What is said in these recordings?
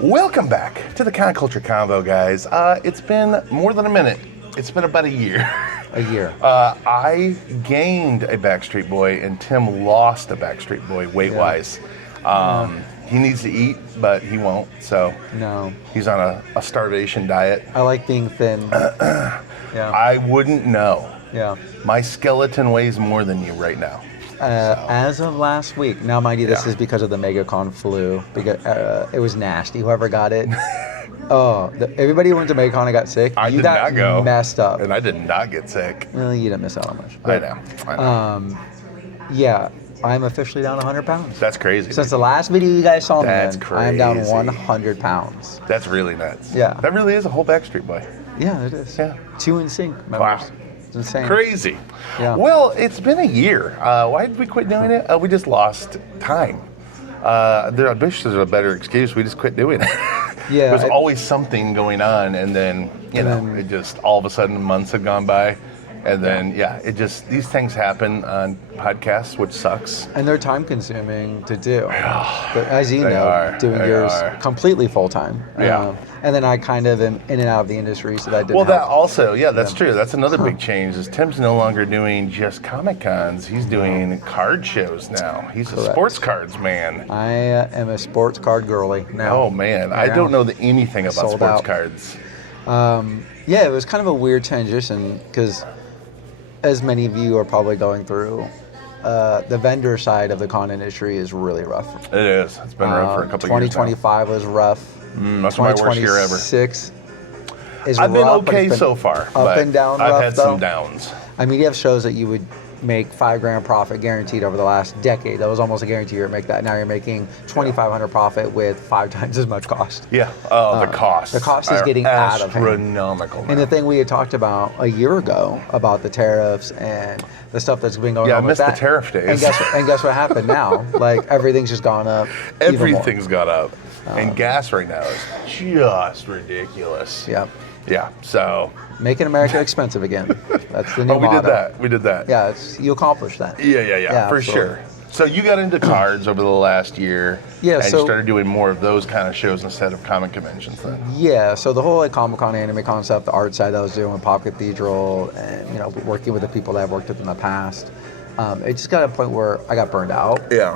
Welcome back to the Counterculture Convo, guys. It's been more than a minute. It's been about a year. A year. I gained a Backstreet Boy, and Tim lost a Backstreet Boy weight-wise. He needs to eat, but he won't, so No. he's on a starvation diet. I like being thin. Yeah. I wouldn't know. Yeah. My skeleton weighs more than you right now. As of last week, now mind you, this Yeah. is because of the MegaCon flu. Because it was nasty. Whoever got it, everybody who went to MegaCon and got sick. I you did got not go. Messed up. And I did not get sick. Well, you didn't miss out on much. I know. Yeah, I'm officially down 100 pounds. That's crazy. Since the last video you guys saw me That's in, I'm down crazy. 100 pounds. That's really nuts. Yeah. That really is a whole Backstreet Boy. Yeah, it is. Yeah. 2 NSYNC members. Wow. It's insane. Crazy. Yeah. Well, it's been a year. Why did we quit doing it? We just lost time. I wish there's a better excuse. We just quit doing it. Yeah, There's always something going on, and then, it just all of a sudden months had gone by. And then, these things happen on podcasts, which sucks. And they're time consuming to do. But as you They know, are. doing They yours are. completely full time. Yeah. And then I kind of am in and out of the industry, so that didn't Well, that help. also, that's true. That's another big change. Is Tim's no longer doing just Comic Cons. He's doing card shows now. He's a Correct. sports cards man. I am a sports card girly now. Oh man, I Yeah. don't know anything about Sold sports out. cards. Yeah, it was kind of a weird transition because, as many of you are probably going through, the vendor side of the con industry is really rough. It is. It's been rough for a couple of years now. 2025 was rough. That's my worst year ever. 2026 is I've been rough, but okay it's been so far, Up but and down I've rough, had though. some downs. I mean, you have shows that you would make $5,000 profit guaranteed over the last decade. That was almost a guarantee you'd make that. Now you're making $2,500 profit with 5 times as much cost. Yeah. Oh, the cost. the cost is are getting out of hand. astronomical. And the thing we had talked about a year ago about the tariffs and the stuff that's been going Yeah, I on with missed the that. tariff days. And guess what happened now? Like everything's just gone up. even more. Everything's got up, and gas right now is just ridiculous. Yep. Yeah. So. Making America expensive again. That's the new Oh, we motto. did that. We did that. Yeah, you accomplished that. Yeah, for absolutely. sure. So you got into cards over the last year, Yeah, and so- you started doing more of those kind of shows instead of comic conventions then. Yeah, so the whole like Comic-Con anime concept, the art side that I was doing with Pop Cathedral, and working with the people that I've worked with in the past, it just got to a point where I got burned out. Yeah.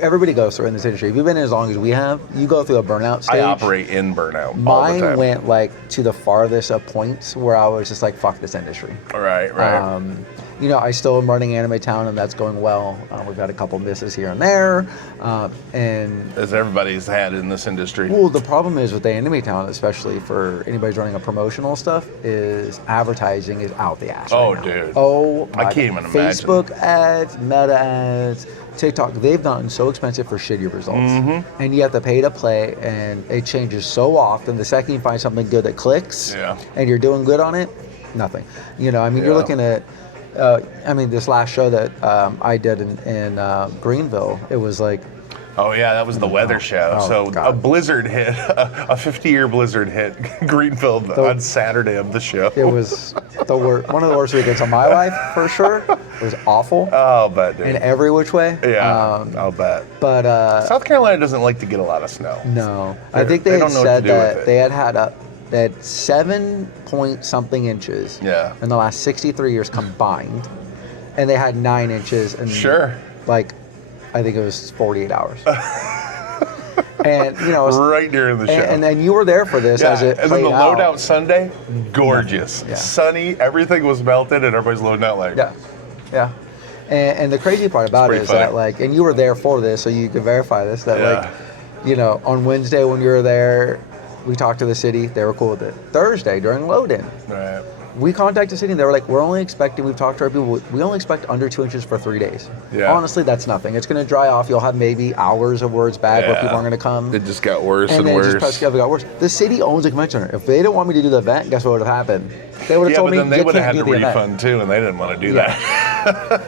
Everybody goes through in this industry. If you've been in as long as we have, you go through a burnout stage. I operate in burnout all the Mine time. went like to the farthest of points where I was just like, fuck this industry. Right. I still am running Anime Town, and that's going well. We've got a couple misses here and there, and As everybody's had in this industry. well, the problem is with the Anime Town, especially for anybody who's running a promotional stuff, is advertising is out the ass. Oh, right now. dude. Oh, I my can't even God. imagine. Facebook ads, Meta ads, TikTok, they've gotten so expensive for shitty results. Mm-hmm. And you have to pay to play, and it changes so often. The second you find something good that clicks, Yeah. and you're doing good on it, nothing. You're Yeah. looking at, this last show that I did in Greenville, it was like, Oh yeah, that was the weather show. Oh, So God. a blizzard hit, a 50-year blizzard hit Greenfield on Saturday of the show. it was one of the worst weekends of my life, for sure. It was awful. Oh, bet, dude. In every which way. Yeah, I'll bet. But South Carolina doesn't like to get a lot of snow. no, I think they They had don't know what said to do with that it. they had 7 point something inches Yeah. in the last 63 years combined, and they had 9 inches in Sure. I think it was 48 hours. And it's- Right during the show. and then you were there for this as it and then played the out. loadout Sunday, gorgeous, Yeah. sunny, everything was melted, and everybody's loading out like. Yeah. And the crazy part about it pretty is that funny. and you were there for this, so you can verify this, that on Wednesday when you were there, we talked to the city, they were cool with it. Thursday during load-in, Right. we contacted the city and they were like, we've talked to our people, we only expect under 2 inches for 3 days. Yeah. Honestly, that's nothing. It's going to dry off. You'll have maybe hours of where it's bad where Yeah. people aren't going to come. It just got worse and and then worse. it just progressively got worse. The city owns a convention center. If they didn't want me to do the event, guess what would have happened? They would have Yeah, told but me then they you would have can't had do to the event. refund too, and they didn't want to do Yeah.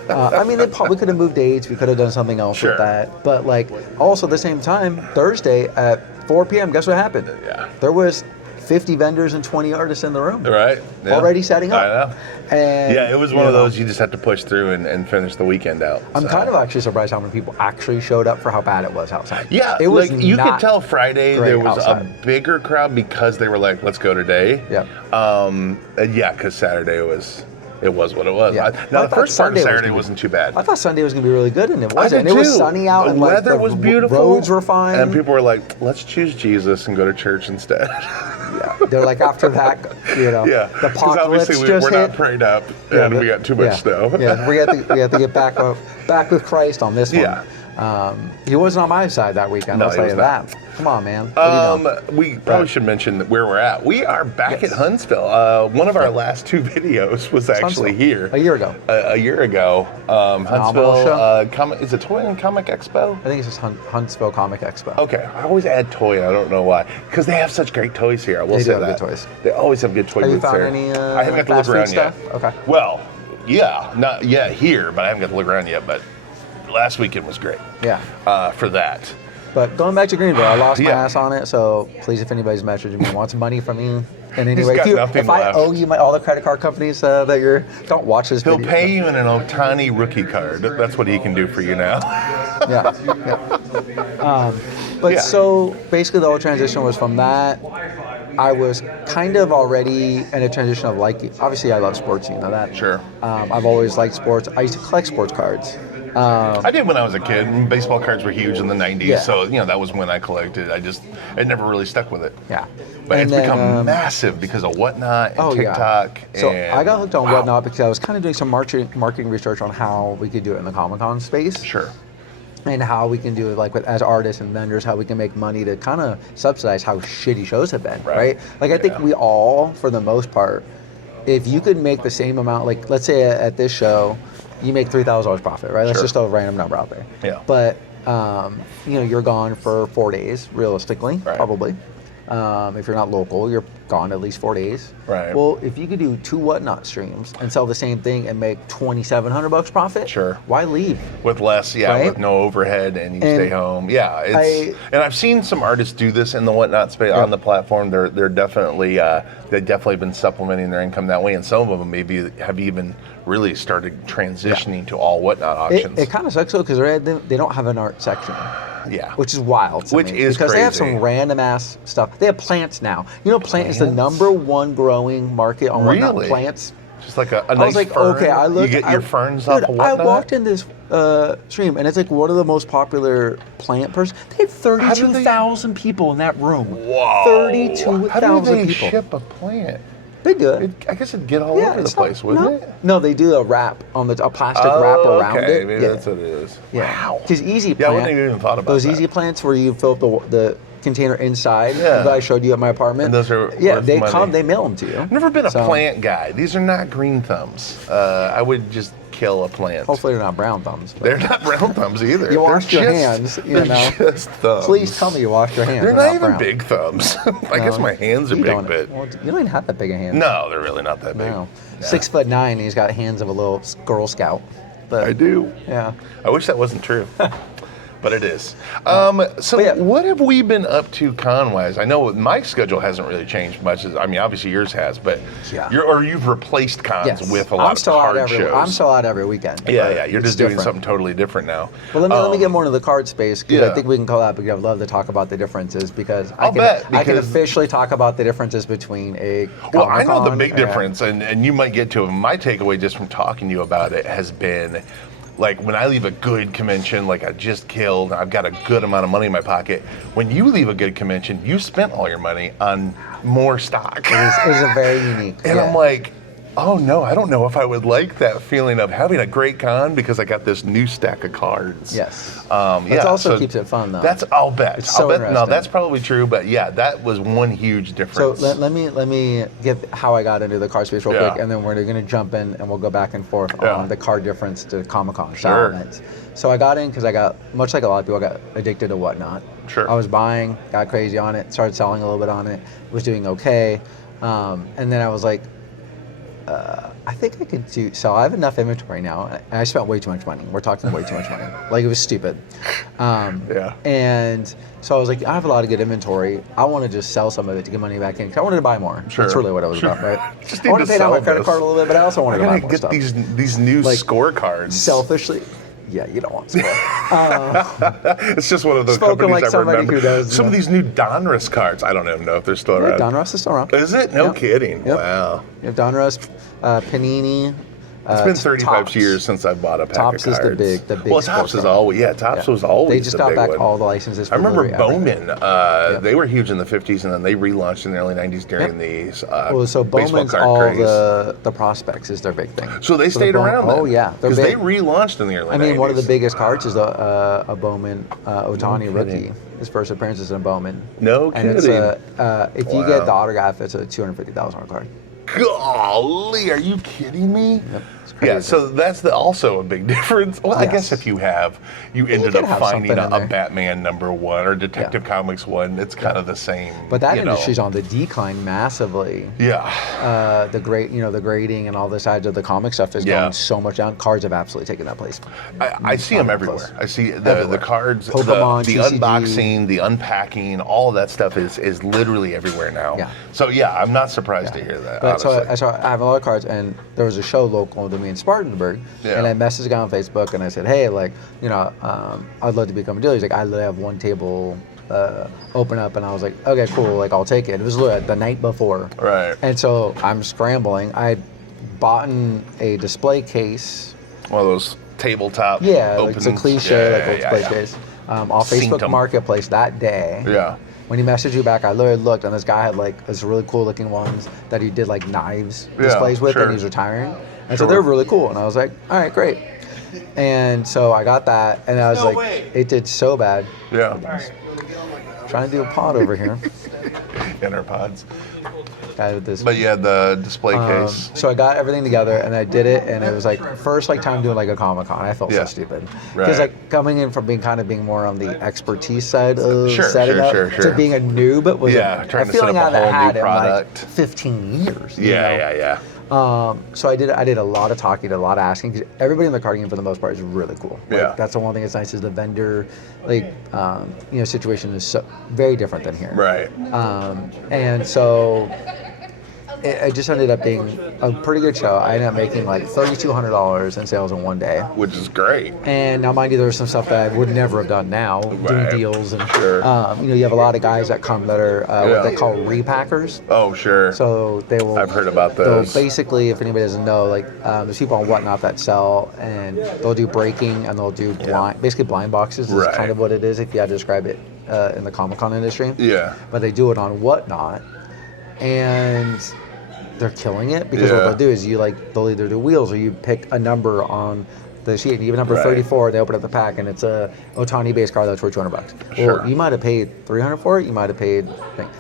that. They probably could have moved dates. We could have done something else Sure. with that. But also at the same time, Thursday at 4 p.m., guess what happened? Yeah. There was 50 vendors and 20 artists in the room. Right. Yeah. Already setting up. I know. And, Yeah, it was one of those you just have to push through and finish the weekend out. I'm so. kind of actually surprised how many people actually showed up for how bad it was outside. Yeah, it was like you could not tell Friday there was outside. a bigger crowd because they were like, "Let's go today." Yeah. And yeah, because Saturday was what it was. Yeah. Now I the thought first part of Sunday was Saturday gonna be- wasn't too bad. I thought Sunday was going to be really good, and it wasn't. did It was too. sunny out, The and weather like, was the beautiful. roads were fine. And people were like, "Let's choose Jesus and go to church instead." Yeah. They're like, after that, Yeah, the because apocalypse obviously just we're hit. not prayed up, and we got too much snow. Yeah, we have to get back with Christ on this one. Yeah. He wasn't on my side that weekend. No, I'll he tell was you not. that. Come on, man. What are you doing? We probably should mention where we're at. We are back at Huntsville. One of our last 2 videos was actually here. A year ago. A year ago. Phenomenal show. Huntsville, is it Toy and Comic Expo? I think it's just Huntsville Comic Expo. Okay, I always add toy. I don't know why, because they have such great toys here. I will They say do have that. good toys. They always have good toy Have you booths found there. any I haven't got to look fast food around yet. stuff? Okay. Well, yeah, not yet here, but I haven't got to look around yet. But last weekend was great. Yeah. For that. But going back to Greenville, I lost my Yeah. ass on it. So please, if anybody's messaging me, wants money from me in any He's way, got nothing if I left. owe you all the credit card companies that don't watch this He'll video. pay you in an Otani rookie card. That's what he can do for you now. Yeah. But Yeah. so basically the whole transition was from that. I was kind of already in a transition of like, obviously I love sports, you know that. Sure. I've always liked sports. I used to collect sports cards. I did when I was a kid. Baseball cards were huge in the 90s, Yeah. so that was when I collected. It never really stuck with it. Yeah. But And it's then, become massive because of Whatnot and Oh, yeah. TikTok. So and, I got hooked on wow. Whatnot because I was kind of doing some marketing research on how we could do it in the Comic-Con space. Sure. And how we can do it like as artists and vendors, how we can make money to kind of subsidize how shitty shows have been, right? Like I think we all, for the most part, if you could make the same amount, like let's say at this show, you make $3,000 profit, right? Let's Sure. just throw a random number out there. Yeah. But you're gone for 4 days, realistically, Right. probably. If you're not local, you're gone at least 4 days. Right. Well, if you could do 2 Whatnot streams and sell the same thing and make $2,700 profit, Sure. why leave? With less, Right? with no overhead, and you And stay home. Yeah, and I've seen some artists do this in the Whatnot space on the platform. They're definitely they've definitely been supplementing their income that way, and some of them maybe have even really started transitioning to all Whatnot auctions. It kind of sucks though because they don't have an art section. Yeah. Which is wild. To Which me, is because they have crazy. some random ass stuff. They have plants now. You know, plant is the #1 growing market on Whatnot. Really? Plants. Just like a nice I was like, fern. okay, I looked. You get your ferns off of I Whatnot? walked in this stream, and it's like one of the most popular plant person. They had 32,000 people in that room. Whoa. 32,000 How do they people. ship a plant? They good. I guess it'd get all over the it's place, not- wouldn't no. it? No, they do a wrap on a plastic wrap around okay. it. Maybe Yeah. that's what it is. Yeah. Wow. Because Easy Yeah, I Plant, wouldn't have even thought about those that. Easy Plants where you fill up the container inside Yeah. that I showed you at my apartment. And those are yeah, worth they money. they mail them to you. I've never been a So, plant guy. These are not green thumbs. I would just kill a plant. Hopefully they're not brown thumbs. but- They're not brown thumbs either. You washed your They're hands, you they're know. just thumbs. Please tell me you washed your hands. They're They're not even brown. big thumbs. I guess No, my hands are you big, don't- but well, you don't even have that big a hand. no, they're really not that big. No. Yeah. 6'9", and he's got hands of a little Girl Scout. But, I do. Yeah. I wish that wasn't true. But it is. So yeah. what have we been up to con-wise? I know my schedule hasn't really changed much. Obviously yours has, but Yeah. you've replaced cons Yes. with a lot of card shows. I'm still out every weekend. Yeah, but yeah. You're it's just doing different. something totally different now. Well, let me get more into the card space because Yeah. I think we can collab because I'd love to talk about the differences because I'll bet, I can because- officially talk about the differences between a Well, I know the Comic-Con big and- difference, and you might get to it. My takeaway just from talking to you about it has been, like, when I leave a good convention, like I just killed, I've got a good amount of money in my pocket. When you leave a good convention, you spent all your money on more stock. It is a very unique. And yeah. I'm like, oh no, I don't know if I would like that feeling of having a great con because I got this new stack of cards. Yes. Yeah. also so keeps it fun, though. I'll bet. It's so I'll bet. No, interesting. that's probably true, but yeah, that was one huge So difference. let me give how I got into the card space real Yeah. quick, and then we're going to jump in and we'll go back and forth Yeah. on the card difference to Comic-Con Sure. elements. So I got in because I got, much like a lot of people, I got addicted to Whatnot. Sure. I was buying, got crazy on it, started selling a little bit on it, was doing okay, and then I was like, I think I could do. So I have enough inventory now. And I spent way too much money. We're talking way too much money. Like it was stupid. Yeah. And so I was like, I have a lot of good inventory. I want to just sell some of it to get money back in because I wanted to buy more. Sure. That's really what it was about, right? Just I need want to to pay down my sell credit this. card a little bit, but I also wanted I to buy gotta more get stuff. these new Like, scorecards. Selfishly, yeah, you don't want to. It's just one of those Spoken companies like I somebody remember. who does, Some you of know. these new Donruss cards. I don't even know if they're still around. Donruss is still around. Is it? No Yep. kidding. Yep. Wow. You have Donruss, Panini. It's been 35 Topps. years since I bought a pack Topps of is cards. the big Well, sports Topps is card. always, Topps was always They just the got big back one. all the licenses. For I remember literally everything. Bowman. They were huge in the 50s, and then they relaunched in the early 90s during the Well, so baseball Bowman's card all craze. the prospects is their big thing. So they the stayed Bowman- around then. Oh yeah, they're Because they big. relaunched in the early 90s. I mean, one of the biggest cards is a Bowman Otani No rookie. kidding. His first appearance is in Bowman. No And it's kidding. if you Wow. get the autograph, it's a $250,000 card. Golly, are you kidding me? Yep, it's Yeah, crazy. so that's also a big difference. Well, I Yes. guess if you ended can up have finding something in a there. Batman #1 or Detective Comics 1, it's kind of the same. But that you know. industry's on the decline massively. Yeah. The grading and all the sides of the comic stuff is Yeah. going so much down. Cards have absolutely taken that place. I see them 100+. everywhere. I see the Everywhere. cards, Pokemon, the TCG. unboxing, the unpacking, all of that stuff is literally everywhere now. Yeah. So yeah, I'm not surprised to hear that. But honestly. so I have a lot of cards, and there was a show local to me in Spartanburg, Yeah. and I messaged a guy on Facebook, and I said, hey, like, I'd love to become a dealer. He's like, I literally have one table open up, and I was like, okay, cool, like, I'll take it. It was literally the night before. Right. And so I'm scrambling. I bought a display case. One of those tabletop. Yeah, like, opens. it's a cliche, Yeah, like, old display case. Off Seen Facebook 'em. Marketplace that day. Yeah. When he messaged you back, I literally looked, and this guy had like this really cool looking ones that he did like knives Yeah, displays with, sure. and he was retiring. And Sure. so they're really cool, and I was like, all right, great. And so I got that, and I was like, it did so bad. Yeah. Trying to do a pod over here. Interpods. Guy with this. But you had the display case. So I got everything together and I did it, and it was like first like time doing like a Comic-Con. I felt Yeah. so stupid because Right. like coming in from being more on the expertise side of Sure, setting sure, up sure, sure. to being a noob was Yeah, a trying to set feeling up a I haven't whole new had in like product. 15 years. you Yeah, know? yeah. So I did a lot of talking, a lot of asking, because everybody in the card game for the most part is really cool. Like, Yeah. that's the one thing that's nice is the vendor, situation is so very different than here. Right. And so it just ended up being a pretty good show. I ended up making like $3,200 in sales in one day. Which is great. And now, mind you, there's some stuff that I would never have done now, doing Right. deals. And, Sure. you have a lot of guys that come that are Yeah. what they call repackers. Oh, sure. So they will. I've heard about they'll those. basically, if anybody doesn't know, like there's people on Whatnot that sell, and they'll do breaking and they'll do basically blind boxes. Is Right. kind of what it is if you had to describe it in the Comic-Con industry. Yeah. But they do it on Whatnot, and they're killing it because what Yeah. they'll do is they'll either do wheels or you pick a number on the sheet, and you have number Right. 34. They open up the pack, and it's a Otani base card that's worth $200. Sure. Well, you might have paid $300 for it. You might have paid.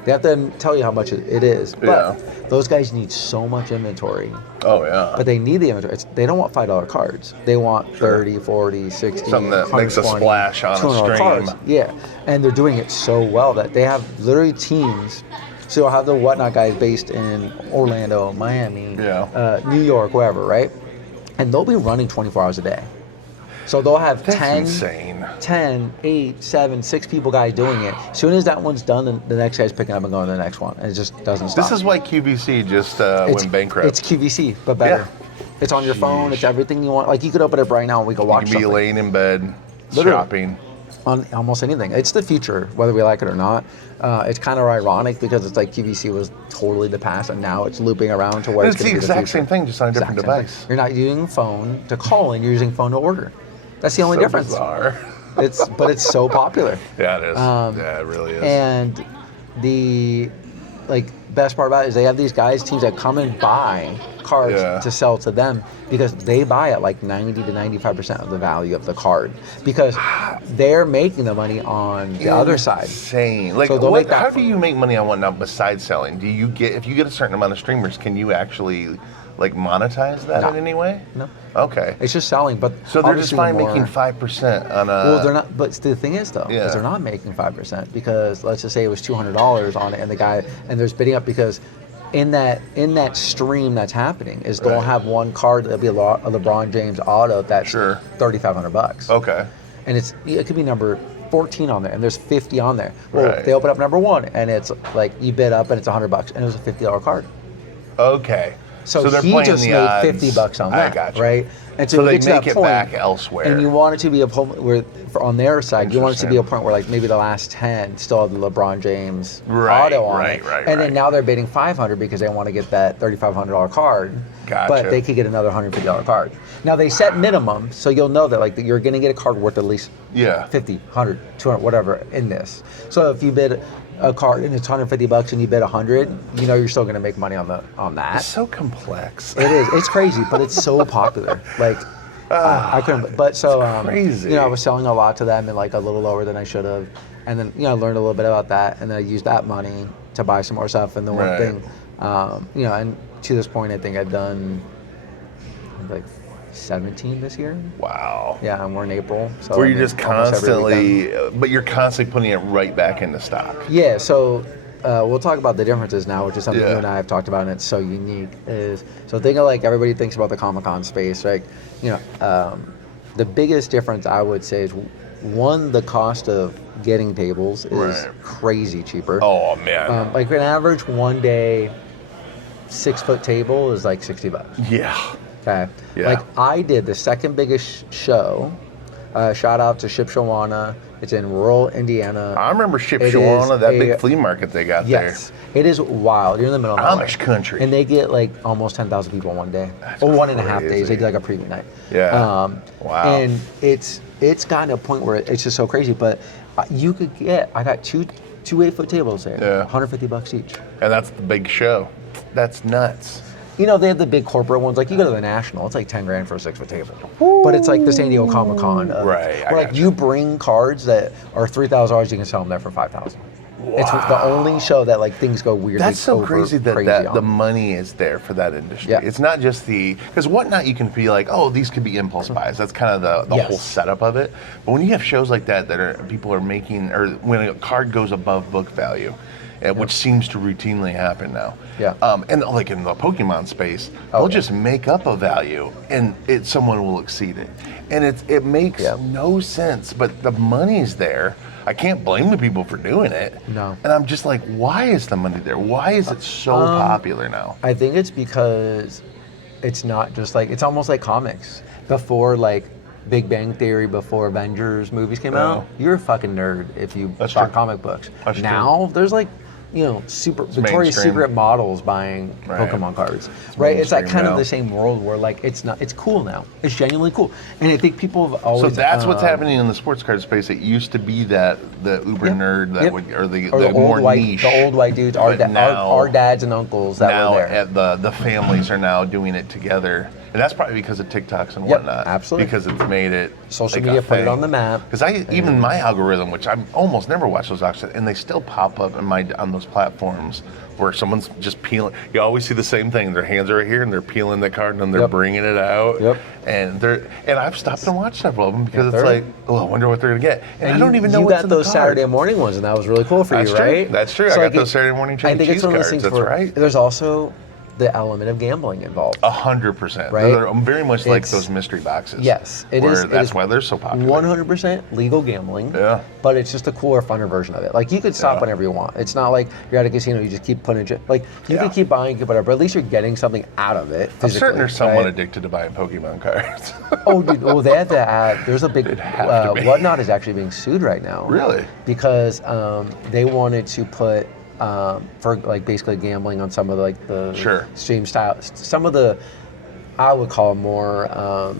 They have to tell you how much it is. But Yeah. those guys need so much inventory. Oh, yeah. But they need the inventory. They don't want $5 cards. They want Sure. 30, 40, 60, Something that makes a 120, splash on a $200 stream. cards. Yeah, and they're doing it so well that they have literally teams. So you'll have the Whatnot guys based in Orlando, Miami, New York, wherever, right? And they'll be running 24 hours a day. So they'll have That's 10, insane. 10, 8, 7, 6 people guys doing it. As soon as that one's done, then the next guy's picking up and going to the next one. And it just doesn't stop. This is why QVC just went bankrupt. It's QVC, but better. Yeah. It's on your phone. It's everything you want. Like you could open it up right now and we could You watch can be something. laying in bed, Literally. shopping. On almost anything. It's the future, whether we like it or not. It's kind of ironic because it's like QVC was totally the past, and now it's looping around to where And it's it's going the to be the exact future. same thing, just on a different Exact same device. thing. You're not using phone to call in. You're using phone to order. That's the only So difference. bizarre. But it's so popular. Yeah, it is. Um, Yeah, it really is. And the best part about it is they have these teams that come and buy cards Yeah. to sell to them because they buy at like 90 to 95% of the value of the card because they're making the money on the other side. Insane. Like, So they'll make that how do you make money on Whatnot besides selling? Do you get, if you get a certain amount of streamers, can you actually monetize that No. in any way? No. Okay. It's just selling, but So they're just obviously fine more- making 5% on a. Well, they're not. But the thing is, though, Yeah. is they're not making 5% because let's just say it was $200 on it, and there's bidding up because in that stream that's happening is they'll Right. have one card that'll be a LeBron James auto that's Sure. $3,500. Okay. And it could be number 14 on there, and there's 50 on there. Well, Right. they open up number 1, and it's like you bid up, and it's $100, and it was a $50 card. Okay. So they're he playing just the made odds. $50 on I that, gotcha. right? And So you they get to make that it point, back elsewhere. and you want it to be a point where, on their side, you want it to be a point where like maybe the last 10 still have the LeBron James Right, auto on right, it, right, and right. then now they're bidding $500 because they want to get that $3,500 card. Gotcha. But they could get another $150 card. Now they set minimum, so you'll know that like you're going to get a card worth at least Yeah. 50, 100, 200, whatever in this. So if you bid a card and it's $150 and you bid 100, you know you're still going to make money on that. It's so complex. It is. It's crazy, but it's so popular. Like I couldn't. But so crazy. you know, I was selling a lot to them and like a little lower than I should have, and then I learned a little bit about that, and then I used that money to buy some more stuff. And the one Right. thing, and to this point, I think I've done like 17 this year. Wow. Yeah, and we're in April. So Where I you're mean, just almost every weekend. constantly, but you're constantly putting it right back into stock. Yeah, so we'll talk about the differences now, which is something Yeah. you and I have talked about, and it's so unique. So think of like everybody thinks about the Comic-Con space, right? The biggest difference I would say is one, the cost of getting tables is Right. crazy cheaper. Oh man. Like an average 1 day 6-foot table is like $60. Yeah. Okay. Yeah. Like I did the second biggest show. Shout out to Shipshawana. It's in rural Indiana. I remember It Shipshawana, is that a- big flea market they got Yes, it is wild. You're in the middle of nowhere. Amish country. and they get like almost 10,000 people in one day, That's or 1.5 crazy. days. They do like a preview night. Yeah. Wow. And it's gotten to a point where it's just so crazy. But you could get. I got two 8-foot tables there. Yeah. $150 each. there. And that's the big show. That's nuts. They have the big corporate ones. Like you go to the National, it's like 10 grand for a 6-foot table. But it's like the San Diego Comic Con. Right, I Where like gotcha. you bring cards that are $3,000, you can sell them there for $5,000. It's the only show that like things go weirdly. That's so crazy that on. the money is there for that industry. Yeah. It's not just because Whatnot you can be like, oh, these could be impulse buys. That's kind of the Yes. whole setup of it. But when you have shows like that people are making, or when a card goes above book value, which seems to routinely happen now. Yeah. And like in the Pokemon space, Oh, they'll yeah. just make up a value and someone will exceed it. And it makes Yeah. no sense, but the money's there. I can't blame the people for doing it. No. And I'm just like, why is the money there? Why is it so popular now? I think it's because it's not just like, it's almost like comics. Before like Big Bang Theory, before Avengers movies came out, you're a fucking nerd if you That's bought true. comic books. That's Now there's like, Victoria's mainstream. Secret models buying Right. Pokemon cards, right? It's like mainstream kind of now. the same world where like it's cool now. It's genuinely cool, and I think people have always. So that's what's happening in the sports card space. It used to be the uber Yep. nerd that Yep. would, or the Or the more old white, niche. the old white dudes, our, But now- our dads and uncles that now were there. the families are now doing it together, and that's probably because of TikToks and Yep, whatnot. absolutely. Because it's made it Social like media a put it thing. on the map. Because even my algorithm, which I almost never watch those auctions, and they still pop up on those platforms where someone's just peeling. You always see the same thing. Their hands are right here, and they're peeling the card, and then they're Yep. bringing it out. Yep. And I've stopped and watched several of them because Yes, it's sir. like, oh, I wonder what they're gonna get, and I don't even know you what's got in the those card. Saturday morning ones, and that was really cool for That's you, true. right? That's true. I got those Saturday morning I think cheese it's one of those cards. things That's where right. there's also the element of gambling involved. 100%. Right? They're very much like It's- those mystery boxes. Yes, it where is. That's why they're so popular. 100% legal gambling. Yeah. But it's just a cooler, funner version of it. Like you could stop Yeah. whenever you want. It's not like you're at a casino, you just keep putting it. Like you Yeah. can keep buying, keep whatever. But at least you're getting something out of it. I'm certain they're somewhat right? addicted to buying Pokemon cards. Oh, dude. Well, they had to add. There's a big. have to be. Whatnot is actually being sued right now. Really? Because they wanted to put for like basically gambling on some of the Sure. stream style. Some of the, I would call more.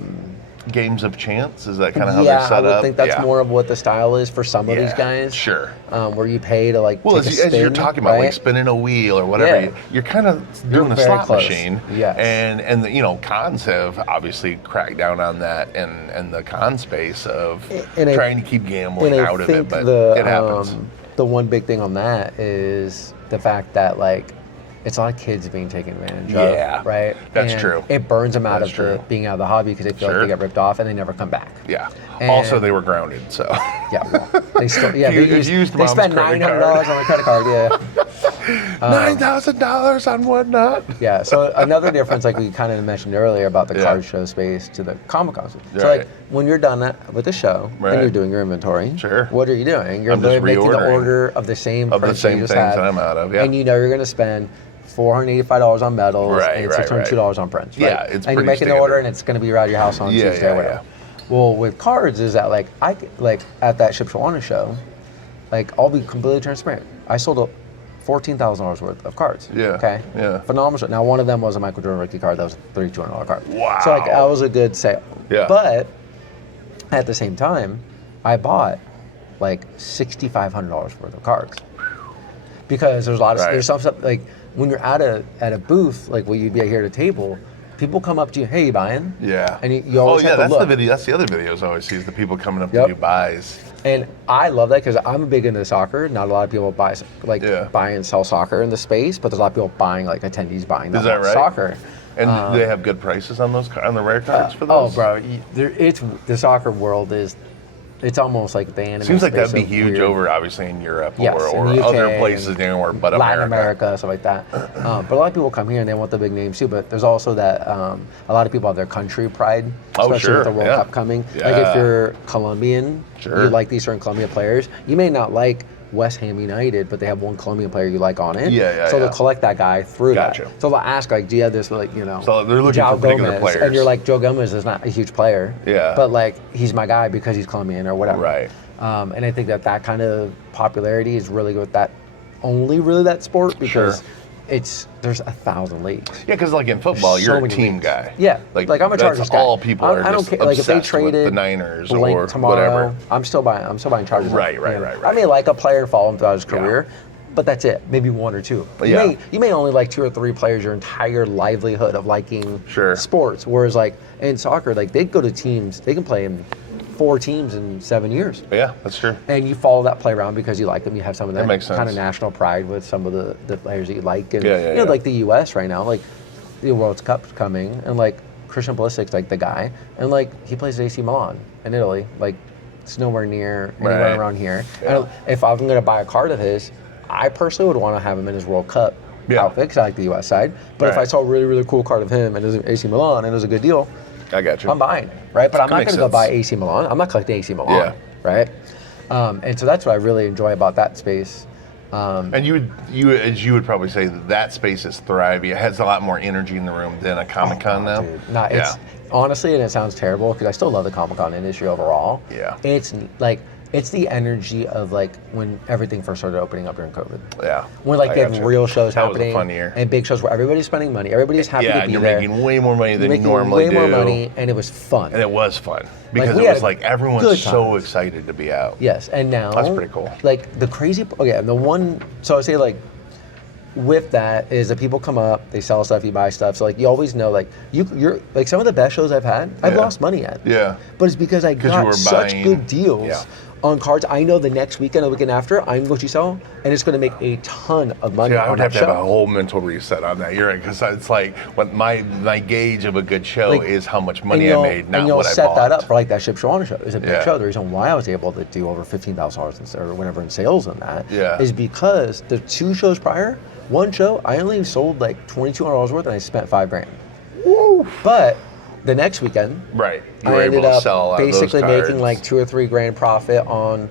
Games of chance? Is that kind of how Yeah, they're I set would up? think that's Yeah. more of what the style is for some of these Yeah, guys. Sure. Where you pay to like Well, take a as you're spin, talking about, like right? spinning a wheel or whatever, Yeah. you're kind of doing the very slot close. machine. Yes. And cons have obviously cracked down on that and the con space of And I- trying to keep gambling And I out of think it, but the it happens. the one big thing on that is the fact that like it's a lot of kids being taken advantage Yeah, of, right? that's And true. It burns them out That's of true. being out of the hobby because they feel Sure. like they get ripped off and they never come back. Yeah. And- Also, they were grounded, so. Yeah, well, they still You used they mom's spend credit $900 card. on a credit card. Yeah, $9,000 on whatnot. Yeah. So another difference, like we kind of mentioned earlier about the Yeah. card show space to the Comic-Con. So Right. like when you're done with the show Right. and you're doing your inventory, Sure. what are you doing? You're I'm just literally making the reordering order of the same of the prints that same you just things had, that I'm out of, yeah. and you know you're going to spend $485 on metals Right, and right, $602 on prints. Yeah, right? it's and you're pretty making the order, standard. and it's going to be around your house on Yeah, Tuesday yeah, or whatever. Well, with cards, is that like at that Ship Shawana show, like I'll be completely transparent. I sold $14,000 worth of cards. Yeah, Okay. yeah. Phenomenal show. Now one of them was a Michael Jordan rookie card. That was a $3,200 card. Wow. So like that was a good sale. Yeah. But at the same time, I bought like $6,500 worth of cards because there's a lot of Right. there's some stuff like when you're at a booth like where you'd be here at a table, people come up to you, hey, you buying? Yeah. And you always have to that's look. the video. That's the other videos I always see is the people coming up Yep. to do buys. And I love that because I'm big into soccer. Not a lot of people buy Yeah. buy and sell soccer in the space, but there's a lot of people buying like attendees buying Is that right? soccer. And do they have good prices on those on the rare cards for those? Oh, bro, it's the soccer world is. It's almost like the anime. Seems like space that'd be of huge weird. over, obviously, in Europe Yes, or in the UK other places and anywhere but Latin America. America, stuff like that. But a lot of people come here and they want the big names too. But there's also that a lot of people have their country pride, Oh, especially sure, with the World yeah. Cup coming. Like Yeah. if you're Colombian, Sure. you like these certain Colombian players. You may not like West Ham United, but they have one Colombian player you like on it. Yeah, So yeah. they'll collect that guy through Gotcha. that. So they'll ask like, do you have this So they're looking João for particular Gomez, players. and you're like, Joe Gomez is not a huge player. Yeah. But like he's my guy because he's Colombian or whatever. Right. And I think that kind of popularity is really good with that, only really that sport because there's 1,000 leagues. Yeah, because like in football, There's you're so a many team leagues. guy. Yeah, like I'm a Chargers That's guy. all people are I don't just care. Like if they obsessed with traded the Niners Blake or tomorrow, whatever. I'm still buying Chargers. Right, You right, know, right, right. I may like a player and follow him throughout his Yeah. career, but that's it. Maybe one or two. Yeah. You may only like 2 or 3 players your entire livelihood of liking Sure. sports. Whereas like in soccer, like they go to teams, they can play in 4 teams in 7 years. Yeah, that's true. And you follow that play around because you like them. You have some of that makes kind of sense. national pride with some of the players that you like. And Yeah, yeah, you know, yeah. like the U.S. right now, like the World Cup's coming, and like Christian Pulisic's like the guy, and like he plays at AC Milan in Italy. Like it's nowhere near anywhere Right. around here. Yeah. And if I'm going to buy a card of his, I personally would want to have him in his World Cup Yeah. outfit because I like the U.S. side. But if I Right. saw a really, really cool card of him and it was AC Milan and it was a good deal, I got you. I'm buying it, right? But I'm not Makes going to go sense. buy AC Milan. I'm not collecting AC Milan, Yeah. right? And so that's what I really enjoy about that space. And you would probably say that space is thriving. It has a lot more energy in the room than a Comic Con now. Dude, it's honestly, and it sounds terrible because I still love the Comic Con industry overall. Yeah. It's like it's the energy of like when everything first started opening up during COVID. Yeah. When like I they have gotcha. real shows That was a happening fun year. and big shows where everybody's spending money, everybody's happy Yeah, to and be you're there. making way more money than you making normally way do. more money, and it was fun. And it was fun because we it had was a like everyone's good so times. excited to be out. Yes, and now That's pretty cool. Like the crazy, and the one. So I say like, with that is that people come up, they sell stuff, you buy stuff. So like you always know like you're like some of the best shows I've had, I've Yeah. lost money at. Yeah. But it's because I you got were such buying- good deals yeah. on cards. I know the next weekend, the weekend after, I'm going to sell, and it's going to make a ton of money. Yeah, I on would that have to have show. a whole mental reset on that. You're right, because it's like what my gauge of a good show Like, is how much And money I you'll- made, not and you'll what I set bought. that up for like that Ship Shawana show. It's a big Yeah. show. The reason why I was able to do over $15,000 or whatever in sales on that Yeah. is because the 2 shows prior, one show I only sold like $2,200 worth and I spent $5,000. Woo! But the next weekend, Right. You I were ended able to up sell a lot of those basically making cards. like $2 or $3,000 profit on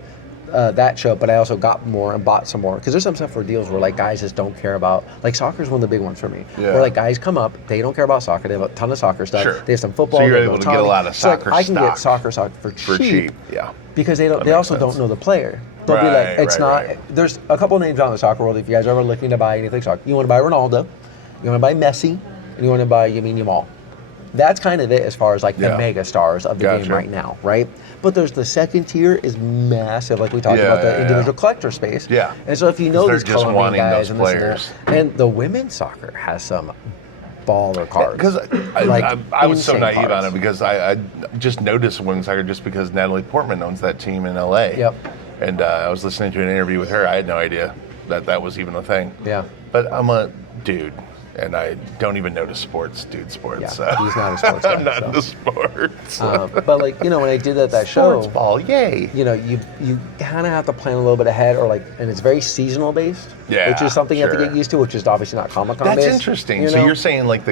that show, but I also got more and bought some more because there's some stuff for deals where like guys just don't care about. Like soccer is one of the big ones for me. Yeah. Where like guys come up, they don't care about soccer. They have a ton of soccer stuff. Sure. They have some football. So you're they have able to get a autonomy. lot of So, like, soccer I can get stock soccer for for cheap. Yeah. because they don't. That They makes also sense. don't know the player. They'll be like, Right, it's right, not. right. There's a couple names out in the soccer world. If you guys are ever looking to buy anything soccer, you want to buy Ronaldo, you want to buy Messi, and you want to buy Lamine Yamal. That's kind of it as far as like the Yeah. mega stars of the game Gotcha. right now, right? But there's the second tier is massive, like we talked Yeah, about the yeah, individual yeah. collector space. Yeah. And so if you know 'Cause these they're just Colombian wanting guys those and this and players. that, and the women's soccer has some baller cards. Because Like, I was so insane naive cards. on it because I just noticed women's soccer just because Natalie Portman owns that team in LA. Yep. And I was listening to an interview with her. I had no idea that was even a thing. Yeah. But I'm a dude. And I don't even know the sports. Yeah, So. he's not a sports guy. I'm not so. into sports. But like, when I did that Sports show, ball, yay. you kind of have to plan a little bit ahead, or like, and it's very seasonal based, Yeah, which is something you have to sure. get used to, which is obviously not Comic-Con That's based. interesting. So you're saying like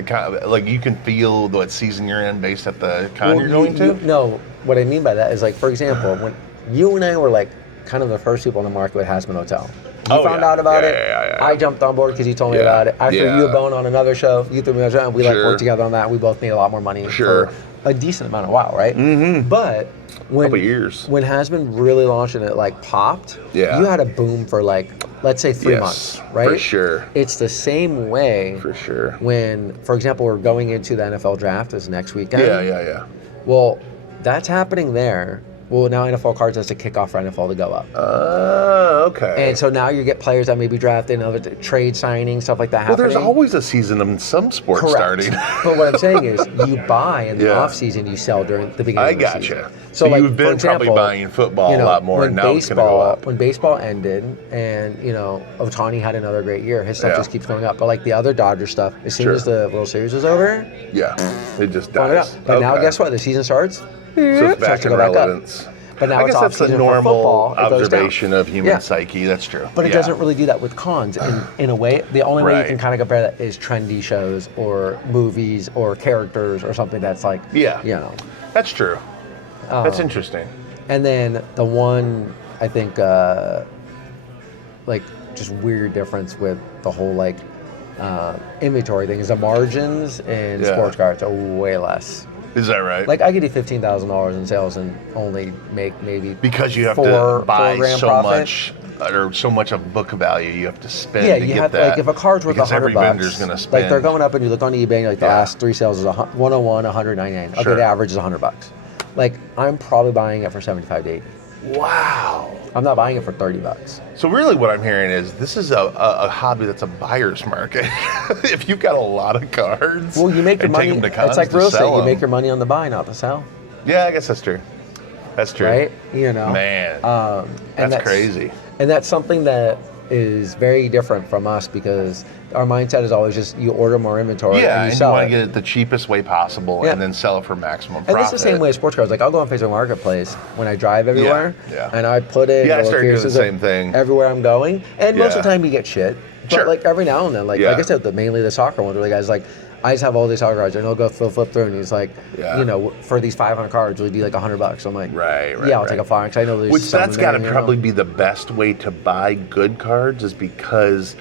like you can feel what season you're in based at the con you're going to? No, what I mean by that is, like, for example, when you and I were like kind of the first people in the market with Hasman Hotel. You found out about it. Yeah. I jumped on board because you told me Yeah, about it. I threw yeah. you a bone on another show. You threw me a bone, and we like Sure. worked together on that. We both made a lot more money Sure. for a decent amount of WoW, right? Mm-hmm. But when Couple years. when Hasman really launched and it like popped, Yeah. you had a boom for like, let's say 3 Yes, months, right? for sure. It's the same way For sure. when, for example, we're going into the NFL draft this next weekend. Yeah. Well, that's happening there. Well, now NFL cards has to kick off for NFL to go up. Okay. And so now you get players that may be drafted, and other trade signing, stuff like that well, happening. there's always a season in some sports Correct. starting. But what I'm saying is, you buy in the Yeah. off season, you sell during the beginning I of the gotcha. season. So like, you've been for example, probably buying football a lot more, when and now it's going to go up. When baseball ended, and Ohtani had another great year, his stuff Yeah. just keeps going up. But like the other Dodger stuff, as soon Sure. as the World Series was over, Yeah, it just found it dies. up. But now, Okay. guess what? The season starts. So it's back starts to in go back up. relevance. But now I it's guess that's a off-season for normal football, it goes down. observation of human Yeah. psyche. That's true. But it Yeah. doesn't really do that with cons. In a way, the only way you Right. can kind of compare that is trendy shows or movies or characters or something that's like, Yeah. That's true. That's Um, interesting. And then the one, I think, like, just weird difference with the whole, like, inventory thing is the margins in Yeah. sports cards are way less. Is that right? Like, I could do $15,000 in sales and only make maybe because you have four to buy grand so profit. much, or so much of book value you have to spend Yeah, to you get have that. like if a card's worth because every $100, vendor's going to spend. like they're going up, and you look on eBay, and like the Yeah. last 3 sales is 101, 199. Okay, Sure. the average is $100. Like, I'm probably buying it for 75 to 80. Wow. I'm not buying it for $30. So really, what I'm hearing is this is a hobby that's a buyer's market. If you've got a lot of cards, Well, you make your and money. take them to cons It's like to real estate. sell You make 'em. your money on the buy, not the sell. Yeah, I guess that's true. That's true. Right? Man, And that's crazy. And that's something that is very different from us, because our mindset is always just you order more inventory Yeah, and and you you sell want it. to get it the cheapest way possible, Yeah. and then sell it for maximum And profit. it's the same way with sports cards. Like, I'll go on Facebook Marketplace when I drive everywhere, yeah. and I put in Yeah, I the started doing the locations of same thing. everywhere I'm going. And most of Yeah. the time you get shit. But Sure. like every now and then, like Yeah. I said, mainly the soccer ones, where the guy's like, I just have all these soccer cards, and he'll go flip through, and he's like, Yeah. for these 500 cards, will you do like $100? I'm like, Right, yeah, I'll right. take a flyer, because I know there's Which some that's in there, got to probably be the best way to buy good cards, is because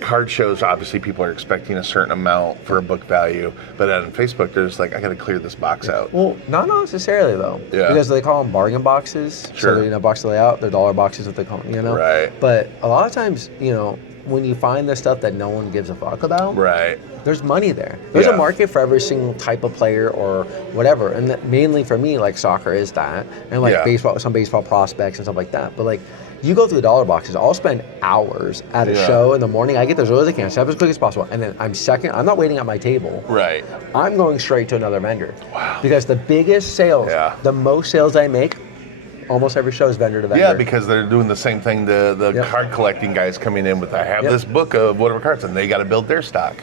card shows, obviously people are expecting a certain amount for a book value, but on Facebook they're just like, I got to clear this box out. Well, not necessarily though, Yeah. because they call them bargain boxes. Sure. So they're, box layout, they're dollar boxes, what they call them, Right. But a lot of times, when you find the stuff that no one gives a fuck about, Right. there's money there. There's Yeah. a market for every single type of player or whatever, and that mainly for me, like soccer is that, and like Yeah. baseball, some baseball prospects and stuff like that. But like, you go through the dollar boxes, I'll spend hours at a Yeah. show in the morning. I get there as early as I can, set up as quick as possible, and then I'm not waiting at my table. Right. I'm going straight to another vendor. Wow. Because the biggest sales, Yeah. the most sales I make, almost every show is vendor to vendor. Yeah, because they're doing the same thing. The Yep. card collecting guys coming in with, I have Yep. this book of whatever cards, and they got to build their stock.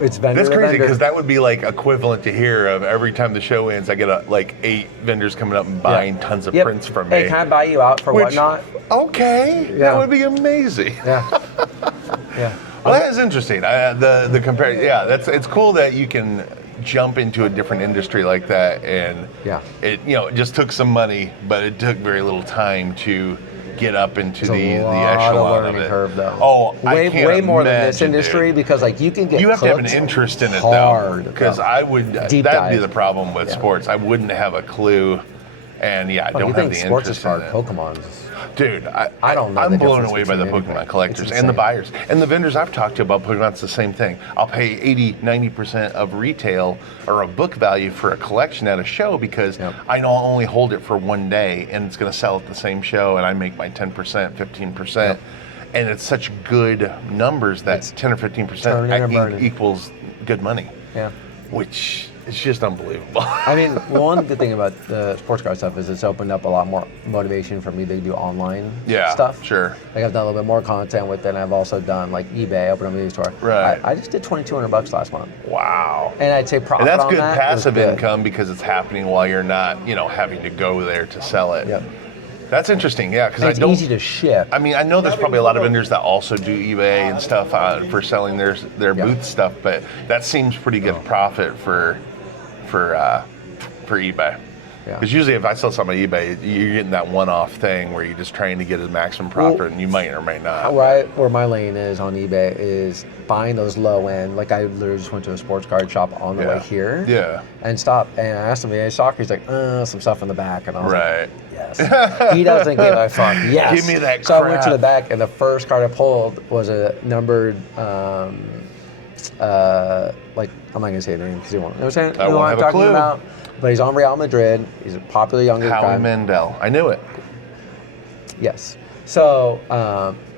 it's vendor That's to crazy, vendor. because that would be like equivalent to here of every time the show ends, I get like 8 vendors coming up and buying tons of Yep. prints from me. Hey, can I buy you out for Which- whatnot? Okay, Yeah. that would be amazing. Yeah. Yeah. Well, that is interesting. The compare, yeah, it's cool that you can jump into a different industry like that, and Yeah. it it just took some money, but it took very little time to get up into It's the a lot echelon of learning it. curve, though. Oh, way I can't way more than this imagine, industry, dude. because like you can get You have to have an cooked interest in it hard, though, because though. I would. Deep That'd be dive. the problem with Yeah. sports. I wouldn't have a clue, and yeah, I Oh, don't you have think the sports interest is hard? in it. Pokemon's. Dude, I don't know I'm the blown difference away by the between Pokemon anything. collectors It's and the insane. buyers. And the vendors I've talked to about Pokemon, it's the same thing. I'll pay 80-90% of retail or of book value for a collection at a show, because Yep. I know I'll only hold it for one day and it's going to sell at the same show, and I make my 10%, 15%. Yep. And it's such good numbers that It's 10 or 15% turning and burning. equals good money. Yeah. Which It's just unbelievable. I mean, one good thing about the sports car stuff is it's opened up a lot more motivation for me to do online stuff. Sure. Like I've done a little bit more content with it, and I've also done like eBay, open up a store. Right. I just did $2,200 last month. Wow. And I'd say profit And that's on good that passive was good. income because it's happening while you're not, having to go there to sell it. Yep. That's interesting, yeah, because And I it's don't. easy to ship. I mean, I know there's probably a lot of vendors that also do eBay and stuff for selling their booth stuff, but that seems pretty good profit for eBay. Yeah. Because usually if I sell something on eBay, you're getting that one-off thing where you're just trying to get a maximum profit, and you might or might not. Right where my lane is on eBay is buying those low end. Like I literally just went to a sports card shop on the way here. Yeah. And stopped. And I asked him, "Hey, soccer?" He's like, some stuff in the back. And I was Right. like, yes. He doesn't give a fuck. Yes. Give me that So I went to crap. the back, and the first card I pulled was a numbered, like, I'm not going to say the name because you won't. You know what I'm saying? I You know won't what have I'm a talking clue. about? But he's on Real Madrid. He's a popular younger guy. Howie Mandel. I knew it. Yes. So